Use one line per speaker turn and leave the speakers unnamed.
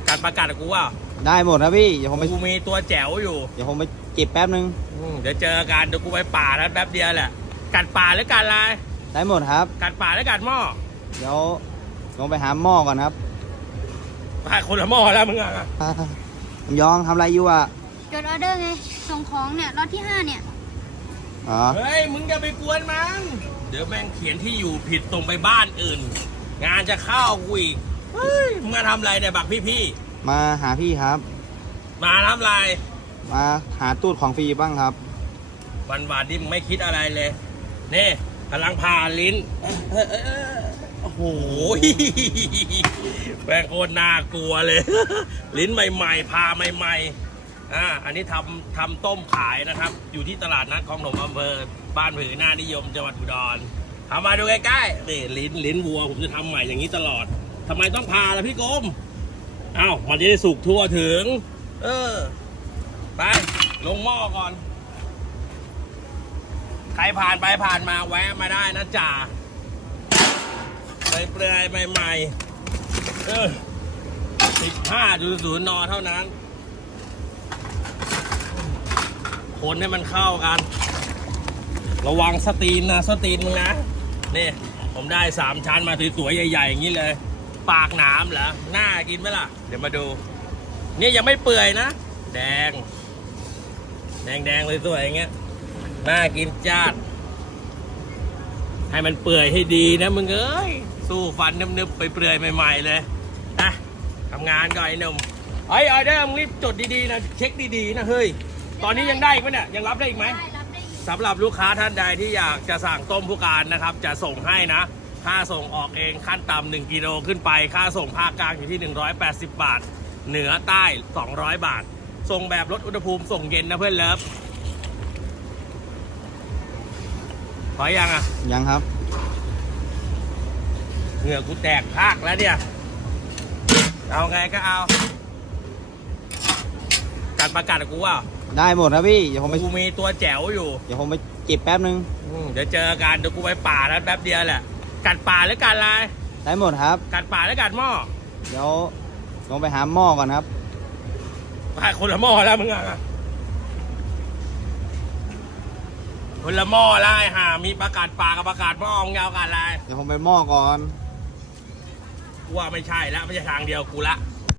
กัดประกัดกูว่า
ได้หมดครับพี่เดี๋ยวผมไป
กูมีตัวแจ๋วอยู่
เดี๋ยวผมไปเก็บแป๊บนึง
เดี๋ยวเจอกันเดี๋ยวกูไปป่าแล้วแป๊บเดียวแหละกัดป่าหรือกัดอะไร
ได้หมดครับ
กัดป่าหรือกัดหม้อ
เดี๋ยวลงไปหาหม้อก่อนครับ
ไปคนละหม้อแล้วมึงอ่ะ
ยองทำอะไรอยู่อ่ะ
จดออเดอร์ไงส่งของเนี่ยล็อตที่5เนี่ย
เฮ้ยมึงจะไปกวนมันเดี๋ยวแม่งเขียนที่อยู่ผิดตรงไปบ้านอื่นงานจะเข้ากูอีกเฮ้ยมึงมาทำอะไรเนี่ยบักพี่
มาหาพี่ครับ
มาทำอะไร
มาหาตู้ของฟรีบ้างครับ
วันนี่มึงไม่คิดอะไรเลยนี่กำลังผ่าลิ้นโอ้โหแม่งโคตรน่ากลัวเลยลิ้นใหม่ๆผ่าใหม่ๆอันนี้ทำต้มขายนะครับอยู่ที่ตลาดนัดคลองถมอำเภอบ้านผือหน้านิยมจังหวัดอุดรทำมาดูใกล้ๆนี่ลิ้นวัวผมจะทำใหม่อย่างนี้ตลอดทำไมต้องผ่าล่ะพี่กรมมันจะได้สุกทั่วถึงไปลงหม้อก่อนใครผ่านไปผ่านมาแวะมาได้นะจ่าเปลือยใหม่15.0 นเท่านั้นคนให้มันเข้ากันระวังสตีนนะสตีนมึงนะนี่ผมได้3ชั้นมาสวยๆใหญ่ๆอย่างนี้เลยปากหนามเหรอน่ากินไหมล่ะเดี๋ยวมาดูนี่ยังไม่เปื่อยนะแดงเลยสวยอย่างเงี้ยน่ากินจัดให้มันเปื่อยให้ดีนะมึงเอ้ยสู้ฟันนึบๆไปเปื่อยใหม่ๆเลยนะทำงานก่อนไอ้หนุ่มออเดอร์มึงรีบจดดีๆนะเช็คดีๆนะเฮ้ยตอนนี้ยังได้อีกไหมเนี่ยยังรับได้อีกไหมสำหรับลูกค้าท่านใดที่อยากจะสั่งต้มผู้การนะครับจะส่งให้นะค่าส่งออกเองขั้นต่ำ1 กิโลขึ้นไปค่าส่งภาคกลางอยู่ที่180 บาทเหนือใต้200 บาทส่งแบบลดอุณหภูมิส่งเย็นนะเพื่อนเลิฟพอยัง
ครับ
เหงื่อกูแตกพากแล้วเนี่ยเอาไงก็เอากัดประกัดกูว่า
ได้หมดครับพี่เดี๋ยวผมไป
กูมีตัวแจ๋วอยู่
เดี๋ยวผมไปเก็บแป๊บนึง
เดี๋ยวเจอกันเดี๋ยวกูไปป่าแล้วแป๊บเดียวแหละกัดป่าหรือกัดอะไร
ได้หมดครับ
กัดป่าหรือกัดหม้อ
เดี๋ยวลงไปหาหม้อก่อนครับ
ไปคนละหม้อแล้วมึงอ่ะคนละหม้อแล้วไอ้ห่ามีประกาศป่ากับประกาศหม้อมึงยาวกันอะไร
เดี๋ยวผมไปหม้อก่อน
ว่าไม่ใช่แล้วไม่ใช่ทางเดียวกูละ